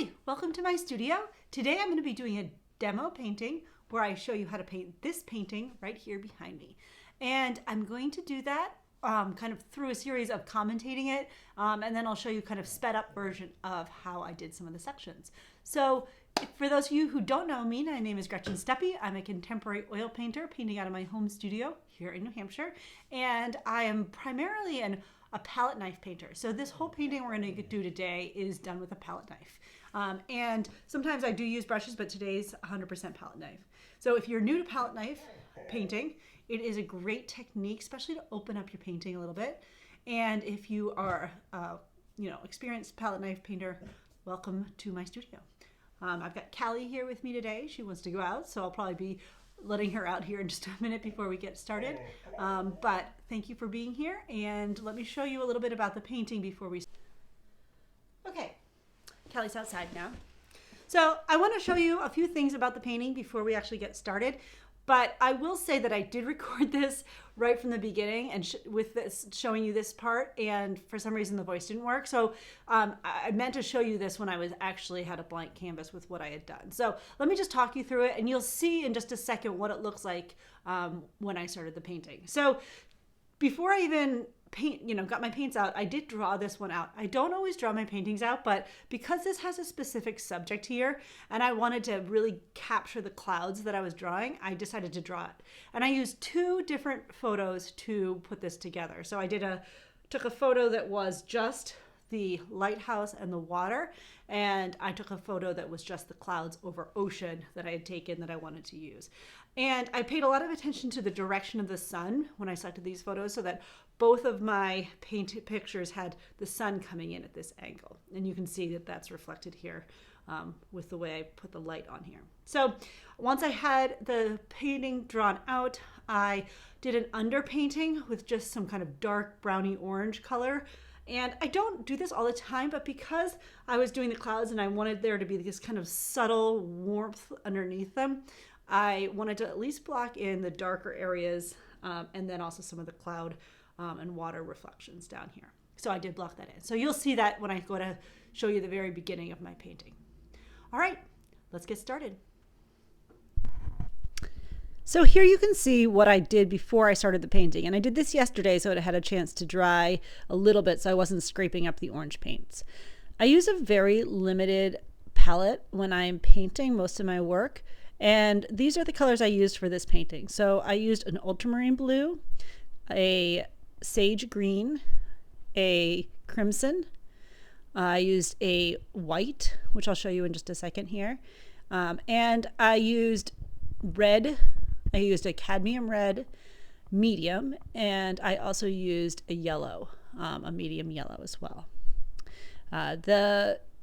Hi, welcome to my studio. Today I'm going to be doing a demo painting where I show you how to paint this painting right here behind me. And I'm going to do that kind of through a series of commentating it, and then I'll show you kind of sped up version of how I did some of the sections. So for those of you who don't know me, my name is Gretchen Stuppy. I'm a contemporary oil painter painting out of my home studio here in New Hampshire, and I am primarily a palette knife painter. So this whole painting we're going to do today is done with a palette knife. And sometimes I do use brushes, but today's 100% palette knife. So if you're new to palette knife painting, it is a great technique, especially to open up your painting a little bit. And if you are, experienced palette knife painter, welcome to my studio. I've got Callie here with me today. She wants to go out, so I'll probably be letting her out here in just a minute before we get started. But thank you for being here, and let me show you a little bit about the painting before we start. Okay, Callie's outside now. So I want to show you a few things about the painting before we actually get started. But I will say that I did record this right from the beginning and with this showing you this part, and for some reason the voice didn't work. So I meant to show you this when I was actually had a blank canvas with what I had done. So let me just talk you through it, and you'll see in just a second what it looks like when I started the painting. So before I even got my paints out, I did draw this one out. I don't always draw my paintings out, but because this has a specific subject here, and I wanted to really capture the clouds that I was drawing, I decided to draw it. And I used two different photos to put this together. So I took a photo that was just the lighthouse and the water, and I took a photo that was just the clouds over ocean that I had taken that I wanted to use. And I paid a lot of attention to the direction of the sun when I selected these photos so that both of my painted pictures had the sun coming in at this angle. And you can see that that's reflected here with the way I put the light on here. So once I had the painting drawn out, I did an underpainting with just some kind of dark browny orange color. And I don't do this all the time, but because I was doing the clouds and I wanted there to be this kind of subtle warmth underneath them, I wanted to at least block in the darker areas and then also some of the cloud and water reflections down here. So I did block that in. So you'll see that when I go to show you the very beginning of my painting. All right, let's get started. So here you can see what I did before I started the painting. And I did this yesterday so it had a chance to dry a little bit so I wasn't scraping up the orange paints. I use a very limited palette when I'm painting most of my work. And these are the colors I used for this painting. So I used an ultramarine blue, a sage green, a crimson. I used a white, which I'll show you in just a second here. And I used red. I used a cadmium red medium, and I also used a yellow, a medium yellow as well.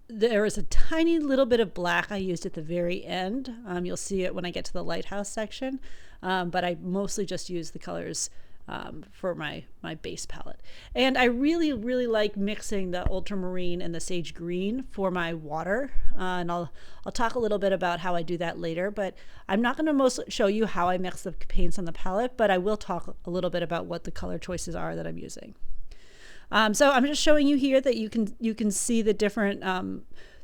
There was a tiny little bit of black I used at the very end. You'll see it when I get to the lighthouse section, but I mostly just used the colors for my base palette. And I really, really like mixing the ultramarine and the sage green for my water. And I'll talk a little bit about how I do that later, but I'm not going to mostly show you how I mix the paints on the palette, but I will talk a little bit about what the color choices are that I'm using. So I'm just showing you here that you can see the different,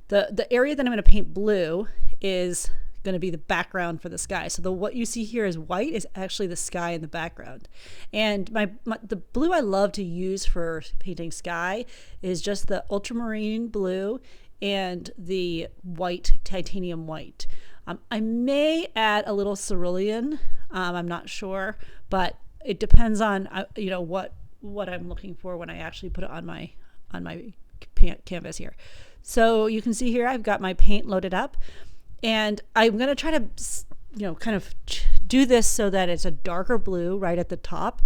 the area that I'm going to paint blue is going to be the background for the sky. So what you see here is white is actually the sky in the background. And the blue I love to use for painting sky is just the ultramarine blue and the white, titanium white. I may add a little cerulean. I'm not sure, but it depends on what I'm looking for when I actually put it on my canvas here. So you can see here I've got my paint loaded up. And I'm going to try to, kind of do this so that it's a darker blue right at the top,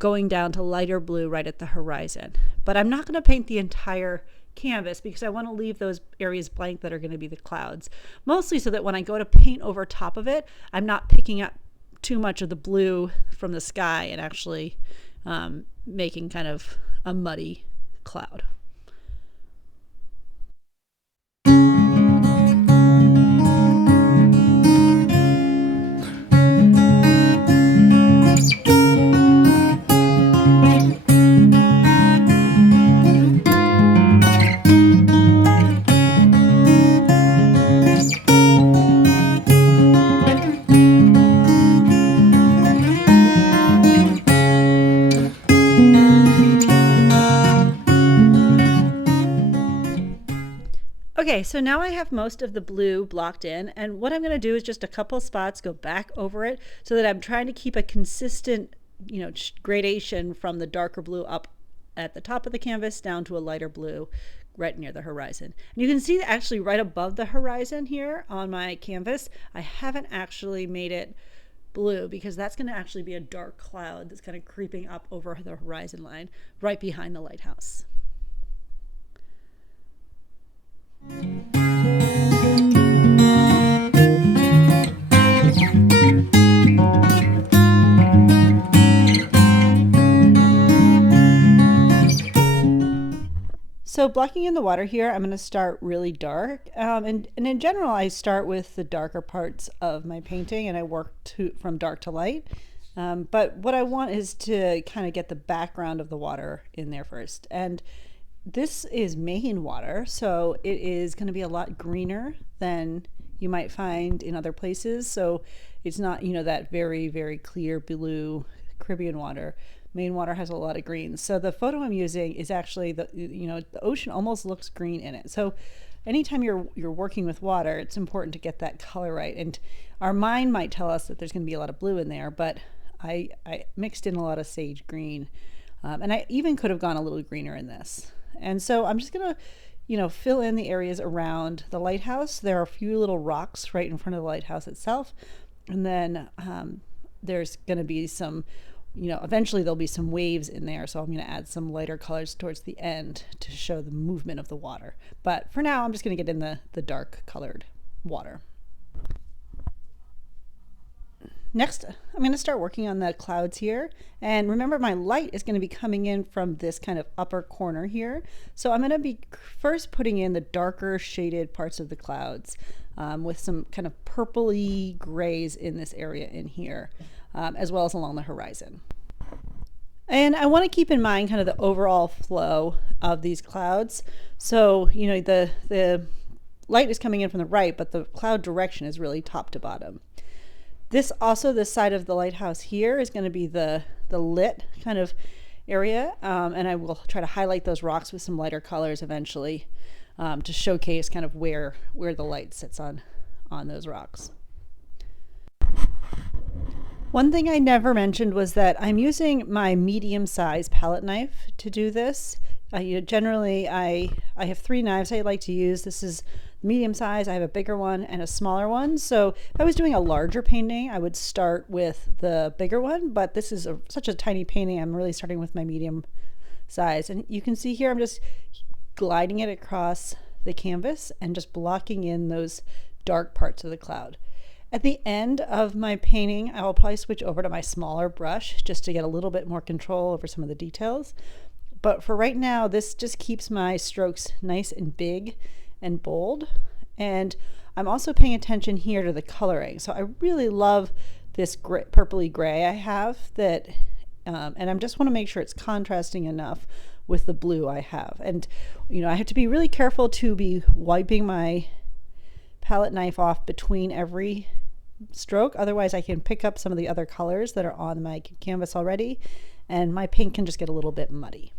going down to lighter blue right at the horizon. But I'm not going to paint the entire canvas because I want to leave those areas blank that are going to be the clouds. Mostly so that when I go to paint over top of it, I'm not picking up too much of the blue from the sky and actually making kind of a muddy cloud. Okay, so now I have most of the blue blocked in, and what I'm going to do is just a couple spots go back over it so that I'm trying to keep a consistent, gradation from the darker blue up at the top of the canvas down to a lighter blue right near the horizon. And you can see that actually right above the horizon here on my canvas, I haven't actually made it blue because that's going to actually be a dark cloud that's kind of creeping up over the horizon line right behind the lighthouse. So blocking in the water here, I'm going to start really dark. And in general, I start with the darker parts of my painting and I work from dark to light. But what I want is to kind of get the background of the water in there first. And this is Maine water, so it is going to be a lot greener than you might find in other places. So it's not, that very, very clear blue Caribbean water. Maine water has a lot of greens. So the photo I'm using is actually the ocean almost looks green in it. So anytime you're working with water, it's important to get that color right. And our mind might tell us that there's going to be a lot of blue in there, but I mixed in a lot of sage green. And I even could have gone a little greener in this. And so I'm just going to, fill in the areas around the lighthouse. There are a few little rocks right in front of the lighthouse itself. And then there's going to be some, eventually there'll be some waves in there. So I'm going to add some lighter colors towards the end to show the movement of the water. But for now, I'm just going to get in the dark colored water. Next, I'm going to start working on the clouds here. And remember, my light is going to be coming in from this kind of upper corner here. So I'm going to be first putting in the darker shaded parts of the clouds with some kind of purpley grays in this area in here, as well as along the horizon. And I want to keep in mind kind of the overall flow of these clouds. So, the light is coming in from the right, but the cloud direction is really top to bottom. This side of the lighthouse here is going to be the lit kind of area, and I will try to highlight those rocks with some lighter colors eventually to showcase kind of where the light sits on those rocks. One thing I never mentioned was that I'm using my medium-size palette knife to do this. Generally, I have 3 knives I like to use. This is medium size. I have a bigger one and a smaller one. So if I was doing a larger painting, I would start with the bigger one, but this is such a tiny painting. I'm really starting with my medium size. And you can see here, I'm just gliding it across the canvas and just blocking in those dark parts of the cloud. At the end of my painting, I will probably switch over to my smaller brush just to get a little bit more control over some of the details. But for right now, this just keeps my strokes nice and big and bold. And I'm also paying attention here to the coloring. So I really love this purpley gray I have that, and I just want to make sure it's contrasting enough with the blue I have. And, I have to be really careful to be wiping my palette knife off between every stroke. Otherwise I can pick up some of the other colors that are on my canvas already, and my paint can just get a little bit muddy.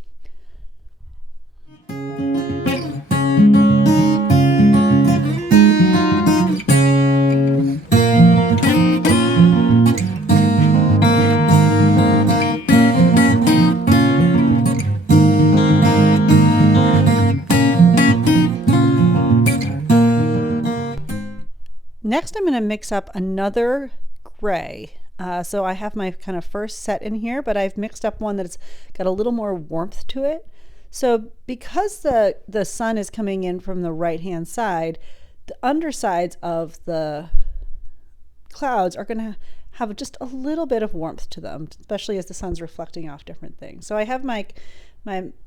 Next, I'm going to mix up another gray. So I have my kind of first set in here, but I've mixed up one that's got a little more warmth to it. So because the sun is coming in from the right-hand side, the undersides of the clouds are going to have just a little bit of warmth to them, especially as the sun's reflecting off different things. So I have my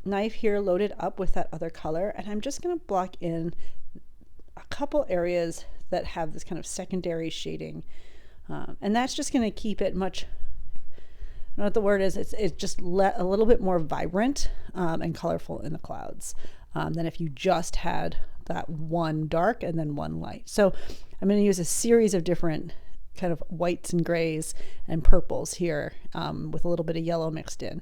knife here loaded up with that other color, and I'm just going to block in a couple areas that have this kind of secondary shading. And that's just going to keep it much, I don't know what the word is, it's just a little bit more vibrant and colorful in the clouds than if you just had that one dark and then one light. So I'm going to use a series of different kind of whites and grays and purples here with a little bit of yellow mixed in.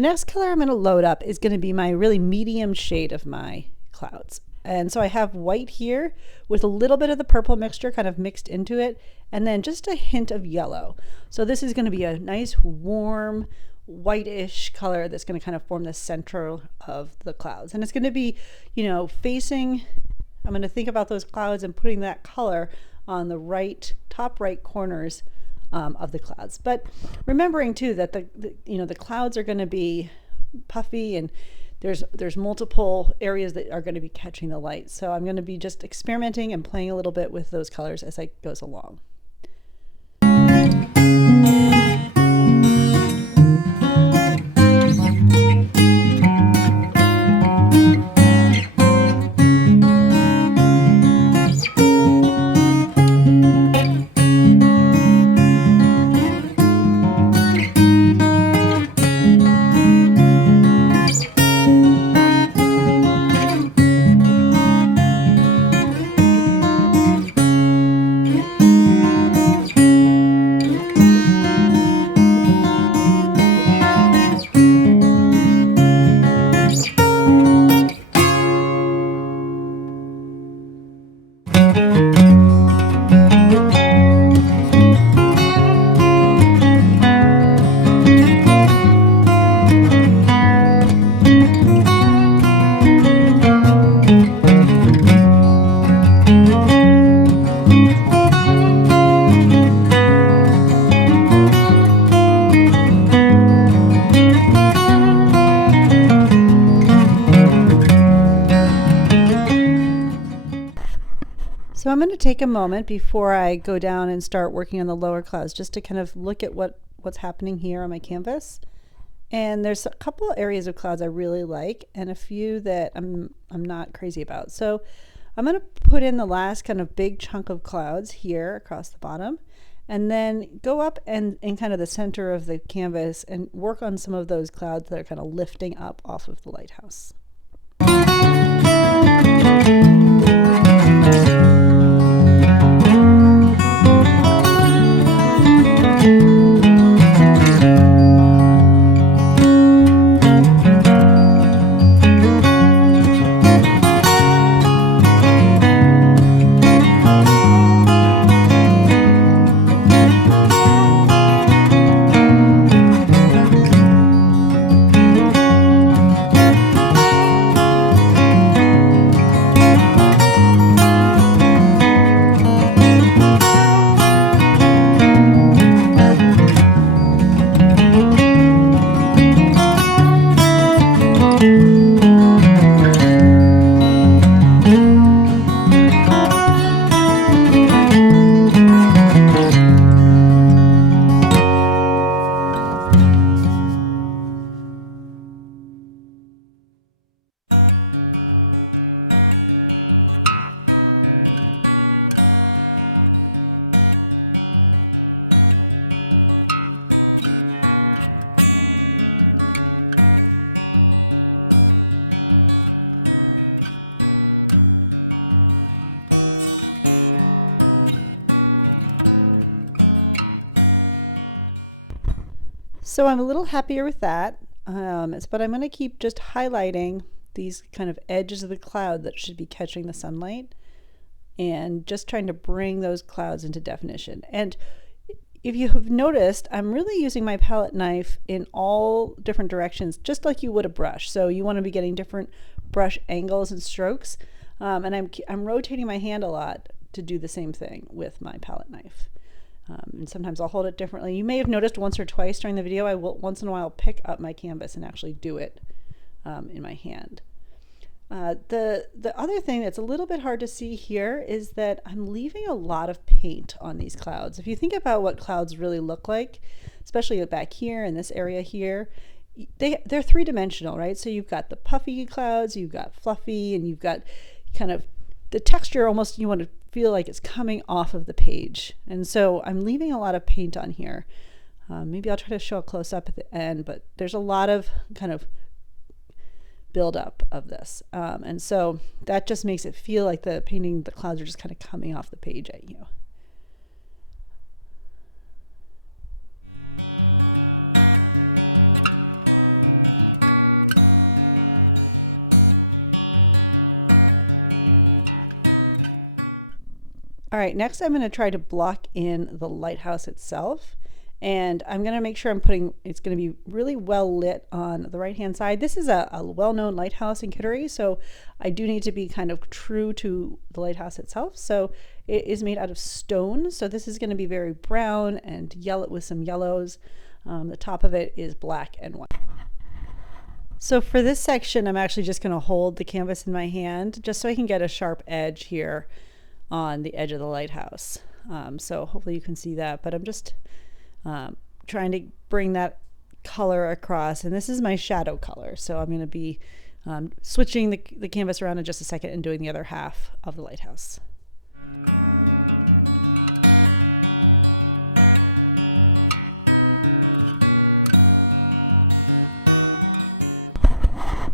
the next color I'm going to load up is going to be my really medium shade of my clouds. And so I have white here with a little bit of the purple mixture kind of mixed into it, and then just a hint of yellow. So this is going to be a nice warm whitish color that's going to kind of form the center of the clouds. And it's going to be, you know, facing, I'm going to think about those clouds and putting that color on the right, top right corners of the clouds. But remembering too that the clouds are going to be puffy, and there's multiple areas that are going to be catching the light. So I'm going to be just experimenting and playing a little bit with those colors as I goes along. So I'm going to take a moment before I go down and start working on the lower clouds just to kind of look at what's happening here on my canvas. And there's a couple areas of clouds I really like and a few that I'm not crazy about. So I'm going to put in the last kind of big chunk of clouds here across the bottom, and then go up and in kind of the center of the canvas and work on some of those clouds that are kind of lifting up off of the lighthouse. So I'm a little happier with that, but I'm going to keep just highlighting these kind of edges of the cloud that should be catching the sunlight, and just trying to bring those clouds into definition. And if you have noticed, I'm really using my palette knife in all different directions, just like you would a brush. So you want to be getting different brush angles and strokes, and I'm rotating my hand a lot to do the same thing with my palette knife. And sometimes I'll hold it differently. You may have noticed once or twice during the video, I will once in a while pick up my canvas and actually do it in my hand. The other thing that's a little bit hard to see here is that I'm leaving a lot of paint on these clouds. If you think about what clouds really look like, especially back here in this area here, they're three-dimensional, right? So you've got the puffy clouds, you've got fluffy, and you've got kind of the texture almost you want to feel like it's coming off of the page. And so I'm leaving a lot of paint on here. Maybe I'll try to show a close-up at the end, but there's a lot of kind of build-up of this. And so that just makes it feel like the clouds are just kind of coming off the page at you. right, next I'm going to try to block in the lighthouse itself. And I'm going to make sure it's going to be really well lit on the right hand side. This is a well-known lighthouse in Kittery, so I do need to be kind of true to the lighthouse itself. So it is made out of stone, so this is going to be very brown and yellow with some yellows. The top of it is black and white. So for this section, I'm actually just going to hold the canvas in my hand just so I can get a sharp edge here on the edge of the lighthouse. So hopefully you can see that, but I'm just trying to bring that color across, and this is my shadow color, so I'm going to be switching the canvas around in just a second and doing the other half of the lighthouse.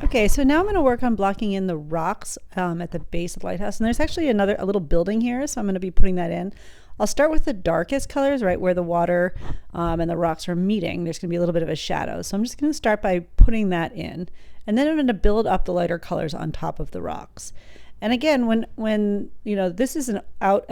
Okay, so now I'm going to work on blocking in the rocks at the base of the lighthouse, and there's actually a little building here, so I'm going to be putting that in. I'll start with the darkest colors, right where the water and the rocks are meeting. There's going to be a little bit of a shadow. So I'm just going to start by putting that in. And then I'm going to build up the lighter colors on top of the rocks. And again, when this is out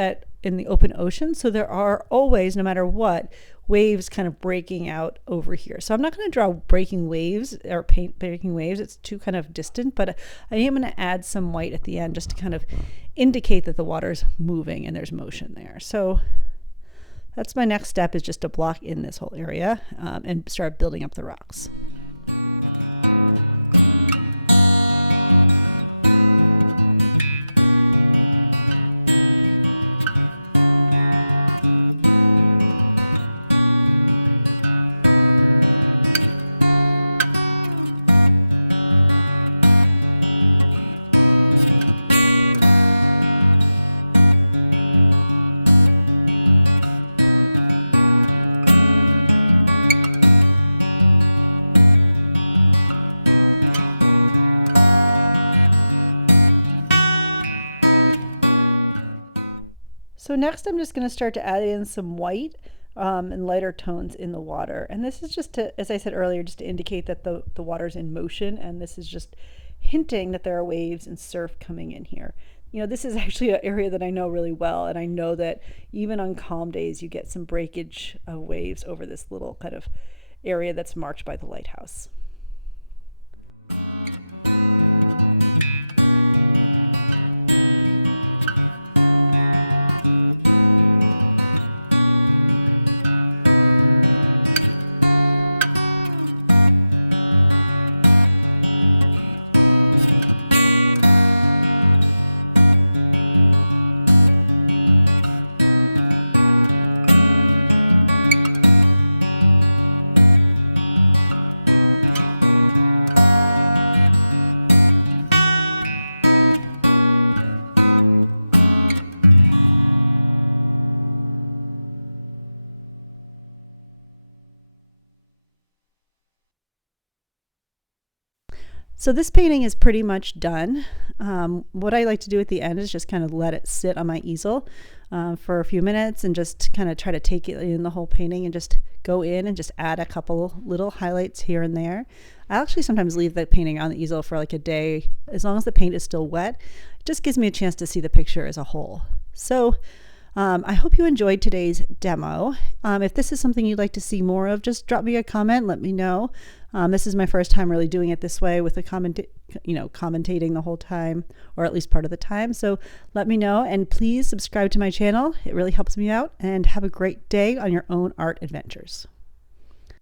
in the open ocean, so there are always, no matter what, waves kind of breaking out over here. So I'm not going to draw breaking waves or paint breaking waves. It's too kind of distant, but I am going to add some white at the end just to kind of indicate that the water's moving and there's motion there. So that's my next step, is just to block in this whole area and start building up the rocks. So next I'm just going to start to add in some white and lighter tones in the water. And this is just to, as I said earlier, just to indicate that the water's in motion, and this is just hinting that there are waves and surf coming in here. This is actually an area that I know really well, and I know that even on calm days you get some breakage of waves over this little kind of area that's marked by the lighthouse. So this painting is pretty much done. What I like to do at the end is just kind of let it sit on my easel for a few minutes and just kind of try to take it in the whole painting and just go in and just add a couple little highlights here and there. I actually sometimes leave the painting on the easel for like a day. As long as the paint is still wet, it just gives me a chance to see the picture as a whole. So I hope you enjoyed today's demo. If this is something you'd like to see more of, just drop me a comment, let me know. This is my first time really doing it this way with the commentating the whole time, or at least part of the time. So let me know, and please subscribe to my channel. It really helps me out, and have a great day on your own art adventures.